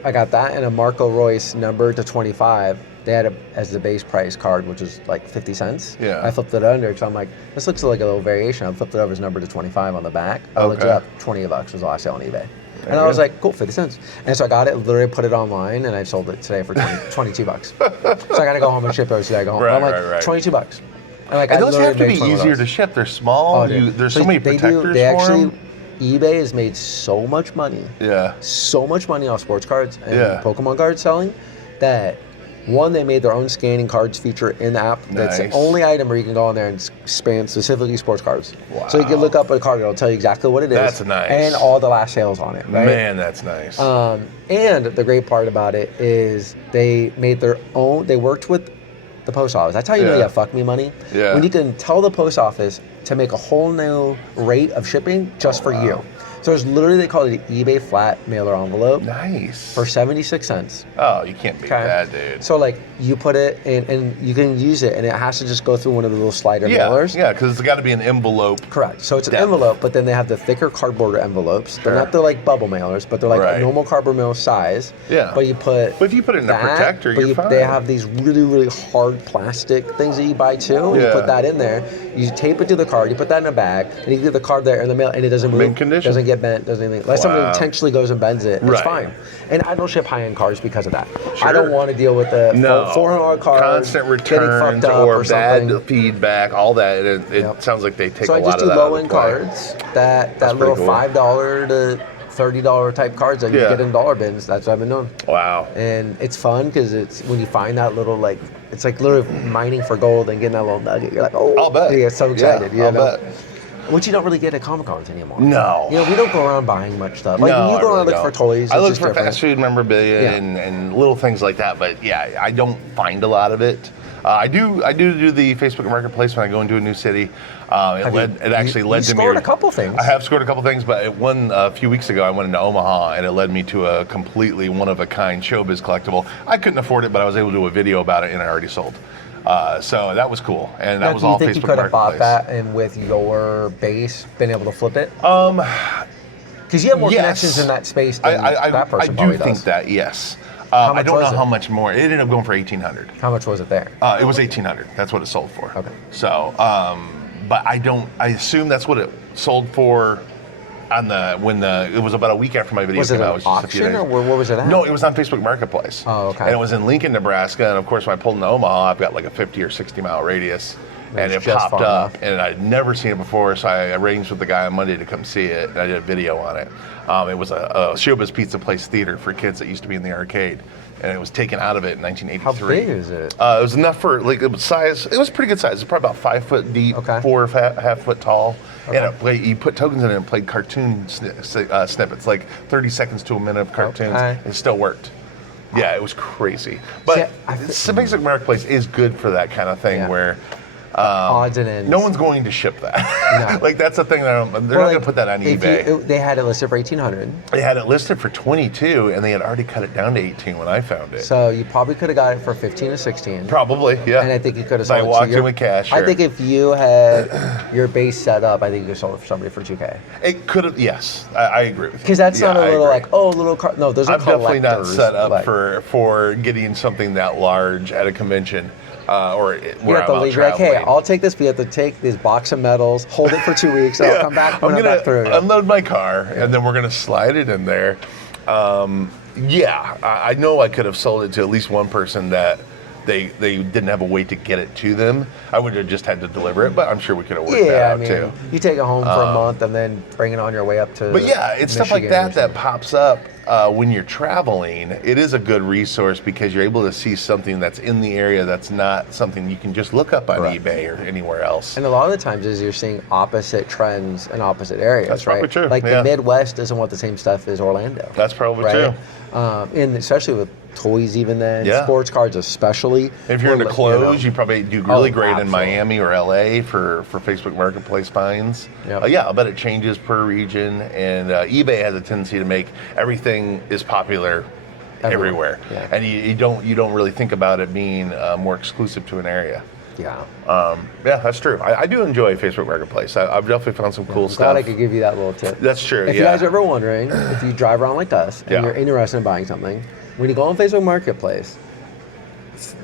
I got that and a Marco Royce number to 25. They had it as the base price card, which is like 50 cents. Yeah. I flipped it under because I'm like, this looks like a little variation. I flipped it over his number to 25 on the back. I looked it Okay. up, $20 was all I sell on eBay. And you I was go. like, cool, 50 cents. And so I got it, literally put it online, and I sold it today for $22. So I got to go home and ship it today. I go home. Right, I'm like, right. $22. And like, And I those literally have to be made $20. easier to ship. They're small. Oh, dude. There's so many they protectors they for actually, them. eBay has made so much money Yeah. so much money off sports cards and Yeah. Pokemon cards selling that one, they made their own scanning cards feature in the app. That's the Nice. only item where you can go on there and span specifically sports cards. So you can Wow. look up a card, it'll tell you exactly what it is. That's nice. And all the last sales on it, right? Man, that's nice. And the great part about it is they made their own, they worked with the post office. That's how you know Yeah. you have fuck me money. Yeah. When you can tell the post office to make a whole new rate of shipping just for you. So there's literally, they call it an eBay flat mailer envelope Nice. for 76 cents. Oh, you can't beat Okay. that, dude. So like you put it in and you can use it and it has to just go through one of the little slider yeah, mailers. yeah, because it's got to be an envelope. Correct. So it's an Yeah. envelope, but then they have the thicker cardboard envelopes. They're Sure. not the like bubble mailers, but they're like Right. a normal cardboard mail size. Yeah. But you put. But if you put it in a protector, but you're fine. They have these really, really hard plastic things that you buy too. And Yeah. you put that in there. You tape it to the card. You put that in a bag, and you get the card there in the mail, and it doesn't move. Mint condition. Doesn't get bent. Doesn't anything. Unless somebody Wow. intentionally goes and bends it, it's Right. fine. And I don't ship high-end cards because of that. Sure. I don't want to deal with the No. $400 card Constant getting returns fucked up or or bad something. feedback, all that. It Yep. sounds like they take So a I lot just of do that out low of end play. cards, that pretty little cool. $5 to $30 type cards that you Yeah. get in dollar bins. That's what I've been doing, Wow. and it's fun because it's when you find that little like it's like literally mining for gold and getting that little nugget. You're like, oh, I'll bet. You get so excited. Yeah, you know? I'll bet. Which you don't really get at Comic Cons anymore. No. You know, we don't go around buying much stuff. Like No, when you I go around really look for don't. toys. I it's look just for different. fast food memorabilia Yeah. and little things like that, but yeah, I don't find a lot of it. I do the Facebook Marketplace when I go into a new city. It actually led to me. scored a couple things. I have scored a couple things, but a few weeks ago I went into Omaha and it led me to a completely one-of-a-kind Showbiz collectible. I couldn't afford it, but I was able to do a video about it and I already sold. So that was cool, and that Now, was do you all think Facebook you could have bought Marketplace. that and with your base been able to flip it? Because you have more Yes. connections in that space than I that person do probably think does. that, yes. How I much don't know was it? how much more. It ended up going for $1,800. How much was it there? It was $1,800. That's what it sold for. Okay. So, but I assume that's what it sold for it was about a week after my video Was it came out. an It was just a few auction days. or where was it at? No, it was on Facebook Marketplace. Oh, okay. And it was in Lincoln, Nebraska. And of course, when I pulled into Omaha, I've got like a 50 or 60 mile radius. And It's it just popped far up, enough. and I'd never seen it before, so I arranged with the guy on Monday to come see it, and I did a video on it. It was a Showbiz Pizza Place theater for kids that used to be in the arcade, and it was taken out of it in 1983. How big is it? It was enough for like it was size. It was pretty good size. It was probably about 5 foot deep, Okay. 4 or half foot tall. And you put tokens in it and played cartoon snippets, like 30 seconds to a minute of cartoons. Okay. It still worked. Yeah, it was crazy. But Facebook Marketplace is good for that kind of thing Yeah. where Odds and ends. no one's going to ship that. No. Like that's the thing that they're not going to put that on if eBay. they had it listed for $1,800, They had it listed for 22, and they had already cut it down to 18 when I found it. so you probably could have got it for 15 or 16. Probably, yeah. And I think you could have So I sold it walked to in with cash. I sure. think if you had your base set up, I think you could have sold it for somebody for $2K. It could have, yes, I agree with you. Because that's Yeah, not a I little agree. like, oh, little car. No, those are I'm definitely not collectors, set up like- for getting something that large at a convention or You where have I'm to out leave. You're like, hey, traveling. I'll take this, but you have to take this box of metals, hold it for 2 weeks, and I'll come back when I'm gonna back through. unload my car, and then we're gonna slide it in there. I know I could have sold it to at least one person that they didn't have a way to get it to them. I would have just had to deliver it, but I'm sure we could have worked that out too. You take it home for a month and then bring it on your way up to. But yeah, it's stuff like Michigan or that pops up when you're traveling. It is a good resource because you're able to see something that's in the area that's not something you can just look up on Correct. eBay or anywhere else. And a lot of the times is you're seeing opposite trends in opposite areas, That's right? probably true, Like yeah. the Midwest doesn't want the same stuff as Orlando. That's probably right? true. And especially with toys even then, Yeah. sports cards especially. If you're into Or, clothes, you probably do really great in absolutely. Miami or LA for Facebook Marketplace finds. Yep. I'll bet it changes per region, and eBay has a tendency to make everything is popular everywhere, Yeah. and you don't really think about it being more exclusive to an area. Yeah. Yeah, that's true. I do enjoy Facebook Marketplace. I've definitely found some cool Glad stuff. I could give you that little tip. That's true. If yeah. you guys are ever wondering, if you drive around like us and Yeah. you're interested in buying something, when you go on Facebook Marketplace,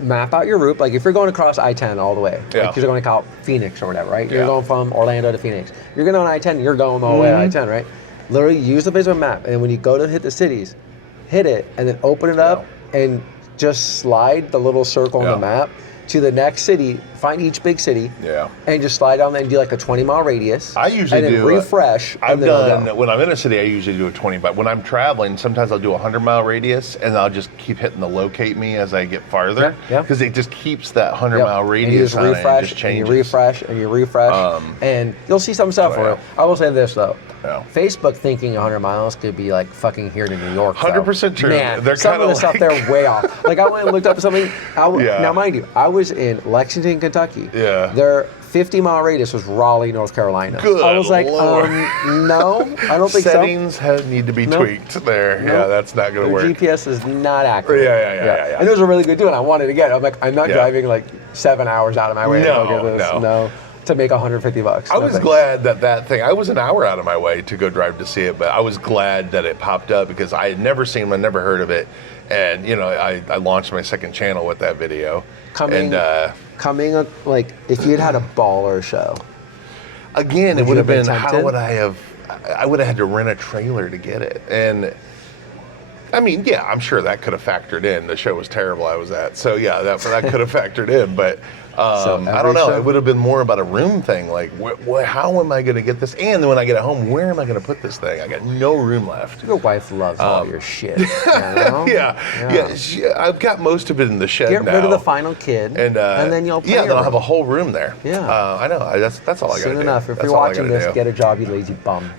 map out your route. Like if you're going across I-10 all the way, Yeah. like you're going to call Phoenix or whatever, right? You're Yeah. going from Orlando to Phoenix. You're going on I-10, you're going all the way to I-10, right? Literally use the Facebook map, and when you go to hit the cities, hit it, and then open it up and just slide the little circle on Yeah. the map to the next city, find each big city, Yeah. and just slide down there and do like a 20-mile radius. I usually and then do, refresh. I've and then it'll done go. when I'm in a city. I usually do a 20, but when I'm traveling, sometimes I'll do a 100-mile radius, and I'll just keep hitting the locate me as I get farther, Yeah, yeah. because it just keeps that 100-mile Yep. radius and you on just it and refresh, just and changes. you refresh, and you refresh, and you'll see some stuff. Oh, yeah. I will say this though, Yeah. Facebook thinking 100 miles could be like fucking here to New York. though. 100% true. Man, They're some of kinda the stuff like- they're way off. Like I went and looked up something. Yeah. Now mind you, I was in Lexington, Kentucky. Yeah. Their 50-mile radius was Raleigh, North Carolina. Good I was like, Lord. no, I don't think so. Settings need to be Nope. tweaked there. Yeah, Nope. that's not going to Their work. GPS is not accurate. Yeah. And it was a really good deal, and I wanted to get it. I'm like, I'm not Yeah. driving like 7 hours out of my way to go No, get this. no. To make $150. I No was thanks. glad that thing. I was an hour out of my way to go drive to see it, but I was glad that it popped up because I had never seen it, I never heard of it, and I launched my second channel with that video. Coming like if you'd had a baller show. Again, it Would would you have have been been. How tempted? would I have? I would have had to rent a trailer to get it, and I mean, yeah, I'm sure that could have factored in. The show was terrible I was at, so yeah, that could have factored in. But I don't every know. show? It would have been more about a room thing. Like, how am I going to get this? And then when I get it home, where am I going to put this thing? I got no room left. Your wife loves all your shit. You know? Yeah. I've got most of it in the shed Get now. rid of the final kid, And then you'll play then I'll around. have a whole room there. Yeah. I know. That's all I got to do. Soon enough. If That's you're all I watching gotta this, do. get a job, you lazy bum.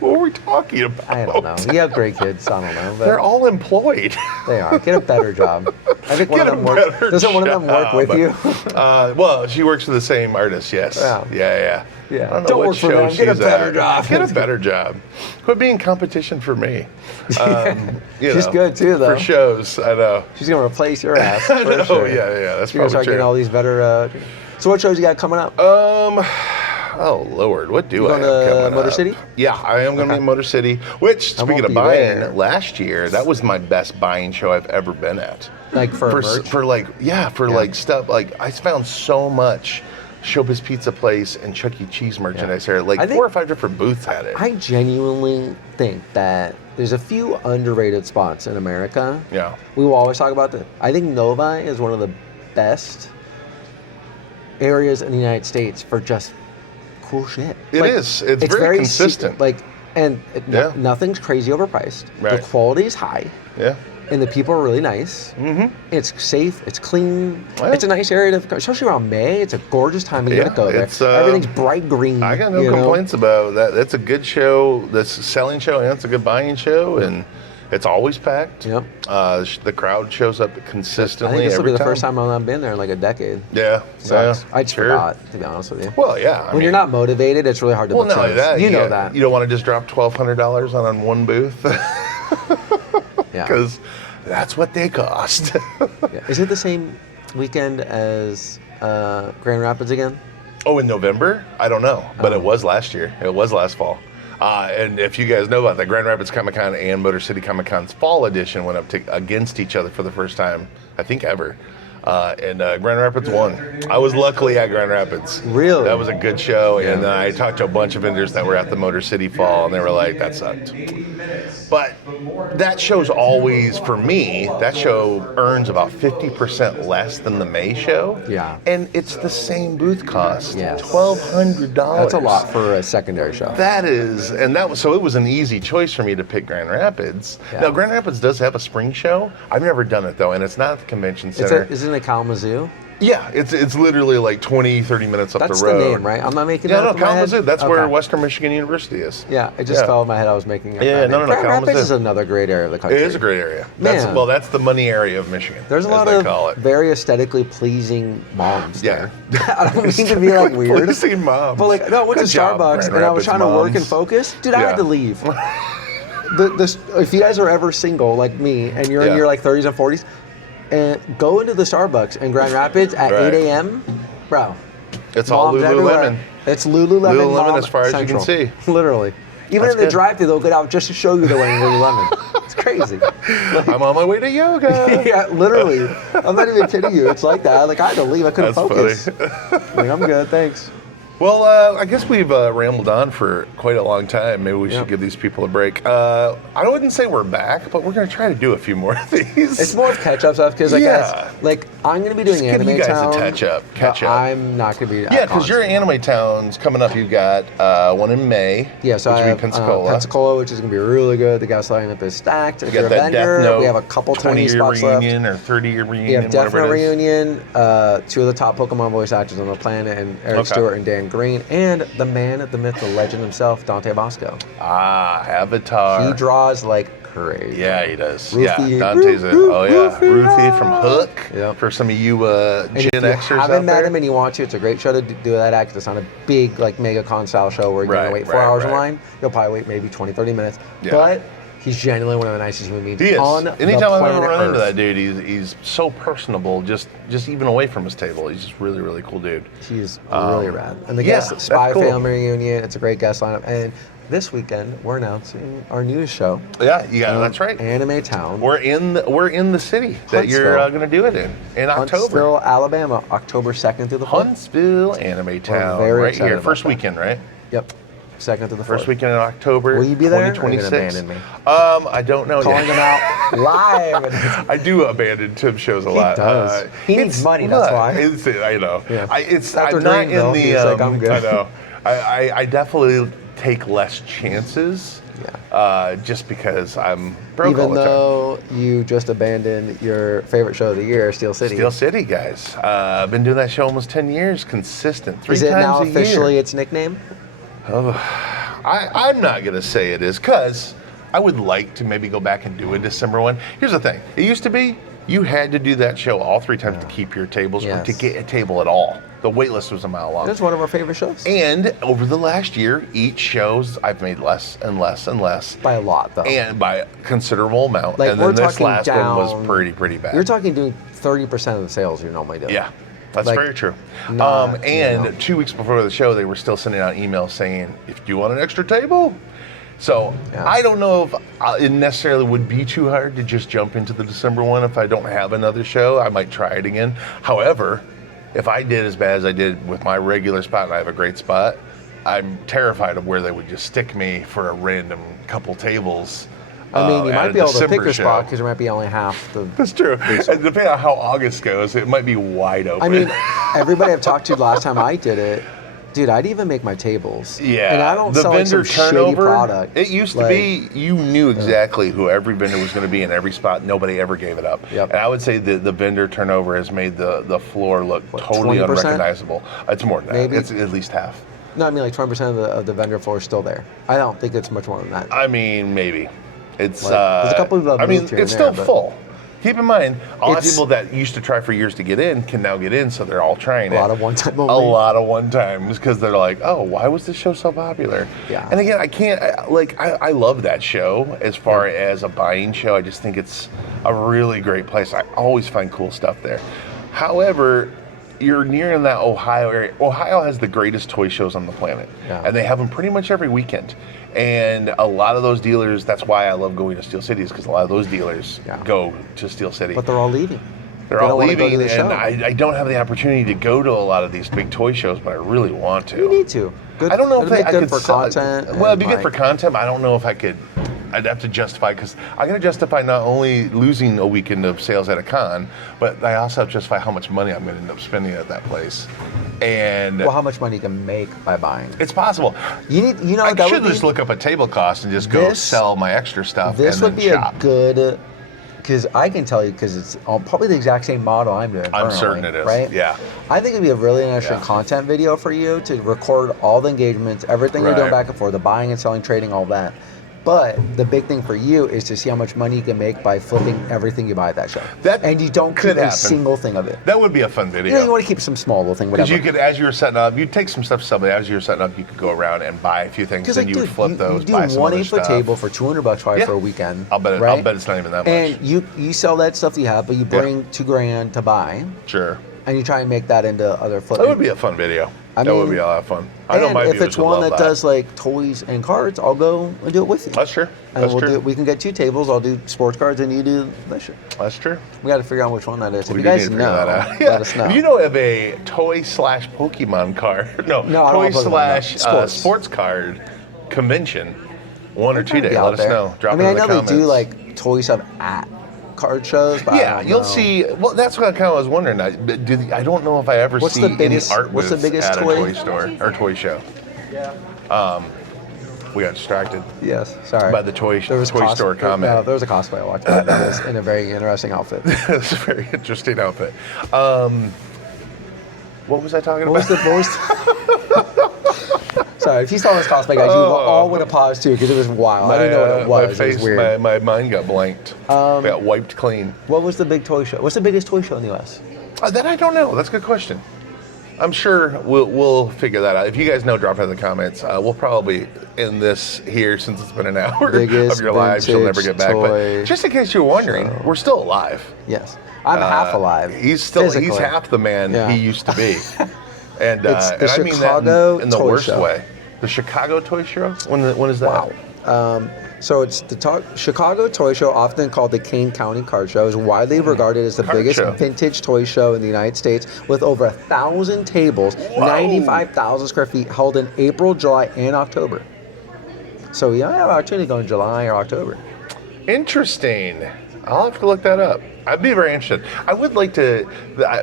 What were we talking about? I don't know. You have great kids. I don't know. But They're all employed. they are. Get a better job. I think one Get of a them work. better Doesn't one of them work with job. you? Well, she works for the same artist. Yes. Yeah. Yeah. I don't know Don't what work for show them. Get a she's better at. job. Get a better job. Quit being competition for me. She's good too, though. For shows, I know. She's gonna replace your ass. I For know. sure. Yeah. That's You're gonna probably start getting all true. these better. So what shows you got coming up? Oh Lord, what do You I going have to coming Motor up? City? Yeah, I am going to be in Motor City. Which, I speaking won't of be buying, there. last year that was my best buying show I've ever been at. Like for merch? like stuff like I found so much Showbiz Pizza Place and Chuck E. Cheese merchandise there. Like I think- 4 or 5 different booths had it. I genuinely think that there's a few underrated spots in America. Yeah. We will always talk about that. I think Novi is one of the best areas in the United States for just cool shit. It is. It's very consistent. Nothing's crazy overpriced. Right. The quality is high, Yeah. and the people are really nice. Mm-hmm. It's safe. It's clean. Yeah. It's a nice area to, especially around May. It's a gorgeous time of year to Yeah, go there. it's, Everything's bright green. I got no you know? complaints about that. That's a good show. That's a selling show and it's a good buying show, and it's always packed. Yep. The crowd shows up I consistently think this will every be the first time I've been there in like a decade. Yeah. Sucks. Yeah. I just Sure. forgot, to be honest with you. Well, yeah. I When you're mean, not motivated, it's really hard to well, book not only shows. that, You know that. You don't want to just drop $1,200 on one booth Yeah. because that's what they cost. Yeah. Is it the same weekend as Grand Rapids again? Oh, in November? I don't know, but Oh. it was last year. It was last fall. And if you guys know about that, Grand Rapids Comic Con and Motor City Comic Con's fall edition went up against each other for the first time, I think ever. And Grand Rapids won. I was luckily at Grand Rapids. Really? That was a good show. And I talked to a bunch of vendors that were at the Motor City Fall, and they were like, that sucked. But that show's always, for me, that show earns about 50% less than the May show. Yeah. And it's the same booth cost. Yes. $1,200. That's a lot for a secondary show. That is, and that was, so it was an easy choice for me to pick Grand Rapids. Yeah. Now, Grand Rapids does have a spring show. I've never done it though, and it's not at the convention center. Isn't it Kalamazoo? Yeah, it's literally like 20, 30 minutes up That's the road. the name, right? I'm not making Yeah, that no, up in my head? Kalamazoo. That's where Okay. Western Michigan University is. Yeah, it just Yeah. fell in my head. I was making it. Yeah, that no, name. no, Grand Rapids Kalamazoo. is another great area of the It country. is a great area. Man. That's the money area of Michigan. There's a as lot they of call it. very aesthetically pleasing moms Yeah. there. I don't mean to be like weird. Pleasing moms. But like, no, I went Good to job, Starbucks Grand and I was Rapids trying to work moms. and focus. Dude, I Yeah. had to leave. If you guys are ever single like me and you're in Yeah. your like 30s and 40s, and go into the Starbucks in Grand Rapids at Right. 8 a.m., bro. It's all moms Lululemon. everywhere. It's Lululemon. Lululemon Mom as far as you can Central. see. Literally. Even That's in the good. drive-thru, they'll get out just to show you they're wearing Lululemon. It's crazy. I'm on my way to yoga. Yeah, literally. I'm not even kidding you. It's like that. Like I had to leave. I couldn't That's focus. Like, I'm good. Thanks. Well, I guess we've rambled on for quite a long time. Maybe we should Yep. give these people a break. I wouldn't say we're back, but we're going to try to do a few more of these. It's more of catch-up stuff because I Yeah. guess like I'm gonna be doing Just give Anime you guys Town. a catch up. I'm not gonna be. Yeah, because your Anime Town's coming up. You've got one in May. Yeah, so which I would have be Pensacola. Pensacola, which is gonna be really good. The gas lineup is stacked. If You you're got a that vendor, Death Note. we have a couple tiny 20-year spots left. reunion or 30-year reunion. We have Death whatever Note it is. reunion, two of the top Pokemon voice actors on the planet, and Eric Okay. Stewart and Dan Green, and the man, the myth, the legend himself, Dante Bosco. Avatar. He draws like crazy. Yeah, he does. Rufy. Yeah, Dante's a, oh yeah, Rufy. Ruthie from Hook. Yep. For some of you And if Gen you Xers out haven't met there. him and you want to, it's a great show to do that act. It's not a big like mega con style show where you're Right, gonna wait 4 right, hours in right. line. You'll probably wait maybe 20, 30 minutes. Yeah. But he's genuinely one of the nicest human beings He is. on Anytime the I've planet ever run into Earth. that dude, he's so personable. Just even away from his table, he's just really really cool dude. He's really rad. And the yeah, guest that's Spy cool. Family reunion. It's a great guest lineup. And this weekend we're announcing our newest show, Yeah, that's right. Anime Town, We're in the city that you're Huntsville. going to do it in October. Huntsville, Alabama, October 2nd through the 4th. Huntsville Anime Town, very right excited here. about First that. weekend, right? Yep, 2nd through the 4th. First weekend in October. Will you be there, or are you gonna 2026. abandon me? I don't know Calling yet. them out live. I do abandon Tim shows a He lot. does. He needs it's- money, that's look, why. I know. Yeah. I'm After not in Greenville, the. he was like, "I'm good." I know. I definitely take less chances. Just because I'm broke all Even the time. though you just abandoned your favorite show of the year, Steel City. Steel City, guys. I've been doing that show almost 10 years, consistent, 3 Is it times now a officially year. its nickname? I'm not going to say it is, because I would like to maybe go back and do a December one. Here's the thing. It used to be you had to do that show all 3 times to keep your tables, or Yes. to get a table at all. The wait list was a mile long. It's one of our favorite shows. And over the last year, each shows I've made less and less and less. By a lot, though. And by a considerable amount. Like, and we're then this talking last one down- was pretty bad. You're talking doing 30% of the sales you normally do. Yeah, that's Like, very true. not, And you know. 2 weeks before the show, they were still sending out emails saying, if you want an extra table. So Yeah. I don't know if it necessarily would be too hard to just jump into the December one if I don't have another show. I might try it again. However, if I did as bad as I did with my regular spot and I have a great spot, I'm terrified of where they would just stick me for a random couple tables. I mean, you at might a be able to pick December your spot show. because there might be only half the. That's true. And depending on how August goes, it might be wide open. I mean, everybody I've talked to last time I did it, dude, I'd even make my tables. yeah. And I don't the sell like some vendor shitty turnover. product. It used to Like, be you knew exactly who every vendor was going to be in every spot. Nobody ever gave it up. Yep. And I would say the vendor turnover has made the floor look totally 20%? unrecognizable. It's more than that. Maybe. It's at least half. No, I mean like 20% of the vendor floor is still there. I don't think it's much more than that. I mean, maybe. It's Like, there's a couple people that I mean, moved here it's and there, still but- full. Keep in mind, all the It's- people that used to try for years to get in can now get in, so they're all trying A it. lot of one-time A only. lot of one times because they're like, oh, why was this show so popular? Yeah. And again, I love that show as far as a buying show. I just think it's a really great place. I always find cool stuff there. However, you're nearing that Ohio area. Ohio has the greatest toy shows on the planet. Yeah. And they have them pretty much every weekend. And a lot of those dealers, that's why I love going to Steel City, is because a lot of those dealers Yeah. go to Steel City. But they're all leaving. They're They all don't wanna go leaving, to the and show. I don't have the opportunity to go to a lot of these big toy shows, but I really want to. You need to. Good, I don't know if it'd be I good could for sell- content. Well, it'd be and, good for content. But I don't know if I could. I'd have to justify because I'm going to justify not only losing a weekend of sales at a con, but I also have to justify how much money I'm going to end up spending at that place. And Well, how much money you can make by buying. it's possible. You need, you know, I that should would just be, look up a table cost and just go This- sell my extra stuff this and would then be shop. a good, because I can tell you, because it's probably the exact same model I'm doing. I'm currently, certain it is. Right? Yeah. I think it'd be a really interesting Yeah. content video for you to record all the engagements, everything you're doing Right. back and forth, the buying and selling, trading, all that. But the big thing for you is to see how much money you can make by flipping everything you buy at that show. That and you don't could keep a happen. single thing of it. That would be a fun You know, you video. want to keep some small little thing, Because whatever. you could, as you were setting up, you'd take some stuff to somebody. As you were setting up, you could go around and buy a few things, Because and like, you dude, would flip those, you buy do some one other 8-foot stuff. table for $200 probably Yeah. for a weekend. I'll bet it. Right? I'll bet it's not even that much. And you sell that stuff you have, but you bring $2,000 to buy, Sure. and you try and make that into other flip. That would be a fun video. I That would mean, be a lot of fun. I know and my if viewers it's would one love that does like toys and cards, I'll go and do it with you. That's true. And That's we'll true. do. We can get 2 tables. I'll do sports cards, and you do that shit. That's true. We got to figure out which one that is. If We you do guys need to figure know, that out. let us know. If you know of a toy/Pokemon card, no, No, I don't toy want Pokemon, no. slash Sports. sports card convention, 1 or 2 Trying to days. be Let out us there. know. Drop I mean, it I in the know comments. they do like toy stuff at card shows, but I Yeah, don't you'll know. see. Well, that's what I kind of was wondering. I don't know if I ever What's see the biggest- any art what's the booths biggest at toy? a toy store or toy show. We got distracted Yes, sorry. by the toy store comment. No, there was a cosplay I watched that was in a very interesting outfit. It's a very interesting outfit. What was I talking What about? was Sorry, if you saw this cosplay, guys, you all would have paused too because it was wild. I didn't know what it was. My It was face, weird. my mind got blanked. Got wiped clean. What was the big toy show? What's the biggest toy show in the U.S.? That I don't know. That's a good question. I'm sure we'll figure that out. If you guys know, drop it in the comments. We'll probably end this here since it's been an hour Biggest of your lives. You'll never get back. toy But just in case you were wondering, show. we're still alive. Yes, I'm half alive. He's physically. half the man Yeah. he used to be. And, It's the and I mean that Chicago in the Toy worst Show. way. The Chicago Toy Show? When is that? Wow. So it's the Chicago Toy Show, often called the Kane County Card Show, is widely regarded as the Card biggest show. vintage toy show in the United States, with over 1,000 tables, Whoa. 95,000 square feet, held in April, July, and October. So you have an opportunity to go in July or October. Interesting. I'll have to look that up. I'd be very interested. I would like to.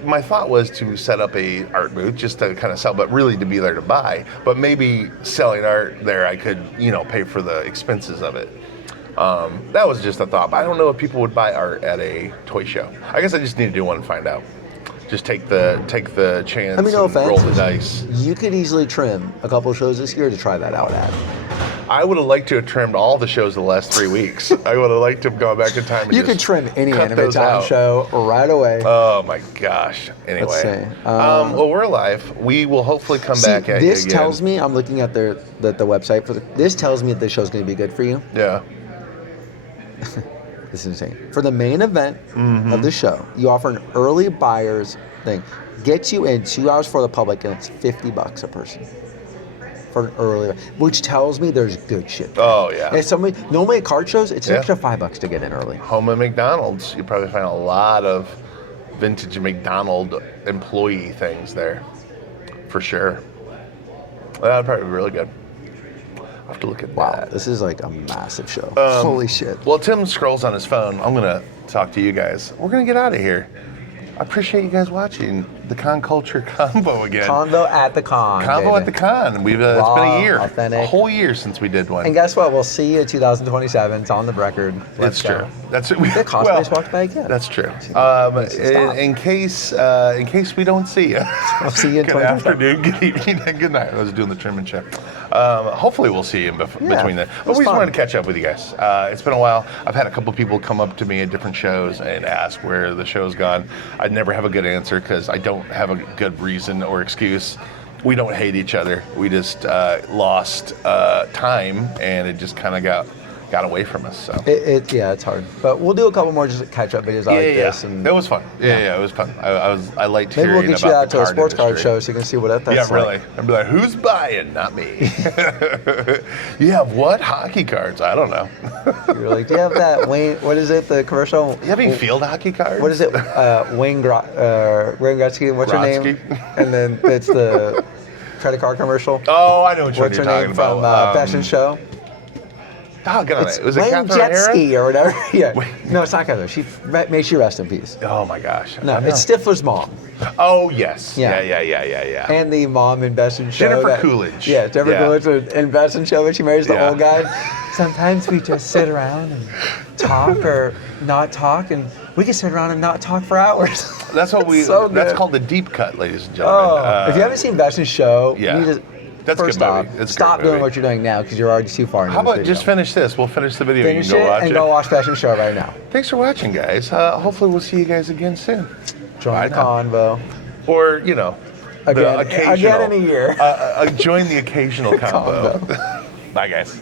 My thought was to set up a art booth just to kind of sell, but really to be there to buy. But maybe selling art there, I could pay for the expenses of it. That was just a thought. But I don't know if people would buy art at a toy show. I guess I just need to do one and find out. Just take the chance. I mean, no and roll offense. the dice. You could easily trim a couple of shows this year to try that out at. I would have liked to have trimmed all the shows the last 3 weeks. I would have liked to have gone back in time and You just could trim any cut Anime those Time out. show right away. Oh my gosh. Anyway. Let's see. Well, we're alive. We will hopefully come back at you this again. tells me, I'm looking at the website for this tells me that this show's going to be good for you. Yeah. This is insane. For the main event Mm-hmm. of the show, you offer an early buyer's thing. Gets you in 2 hours for the public, and it's $50 a person for an early, which tells me there's good shit there. Oh yeah. And normally at card shows, it's an Yeah. extra $5 to get in early. Home at McDonald's, you probably find a lot of vintage McDonald employee things there, for sure. That'd probably be really good. I'll have to look at Wow, that. this is like a massive show. Um, Holy shit. Well, Tim scrolls on his phone. I'm gonna talk to you guys. We're gonna get out of here. I appreciate you guys watching the Con Culture Combo again. Convo at the con. Combo baby. at the Con. We've it's been Raw, a year, authentic. a whole year since we did one. And guess what? We'll see you in 2027. It's on the record. Let's It's go. true. That's it. The cosplayers walked by again. That's true. Stop. In case we don't see you. I'll see you in Good 2027. afternoon, good evening, and good night. I was doing the Truman Show. Hopefully we'll see you between then. But was we just fun. wanted to catch up with you guys. It's been a while. I've had a couple people come up to me at different shows and ask where the show's gone. I'd never have a good answer because I don't have a good reason or excuse. We don't hate each other. We just lost time, and it just kind of got got away from us. So. Yeah, it's hard. But we'll do a couple more just catch-up videos like this. And it was fun. Yeah, it was fun. I liked maybe hearing we'll get you about out the to a card sports card industry. show so you can see what that's Yeah, like. really. I'd be like, who's buying? Not me. You have what? Hockey cards? I don't know. You're like, do you have that Wayne? What is it? The commercial? You have any field hockey cards? What is it? Wayne Gretzky. What's her name? Gretzky? And then it's the credit card commercial. Oh, I know what What's you're her talking name about. from Best in Show? Oh, God, It's was it Wayne Catherine O'Hara? Jetski or whatever. Yeah. No, it's not Catherine. May she rest in peace. Oh my gosh. No, I know. it's Stifler's mom. Oh yes. Yeah. Yeah. And the mom in Best in Show. Jennifer Coolidge. Yeah, Jennifer Yeah. Coolidge in Best in Show when she marries the Yeah. old guy. Sometimes we just sit around and talk or not talk, and we can sit around and not talk for hours. That's what we. So that's good. called the deep cut, ladies and gentlemen. Oh, if you haven't seen Best in Show, yeah. you need to That's a first good stop. movie. It's a Stop great doing movie. what you're doing now because you're already too far into How this about video. just finish this? We'll finish the video. Finish you can go it watch and it. go watch Best in Show right now. Thanks for watching, guys. Hopefully, we'll see you guys again soon. Join Bye the now. convo. Or you know, Again- the occasional. again in a year. Join the occasional combo. Bye, guys.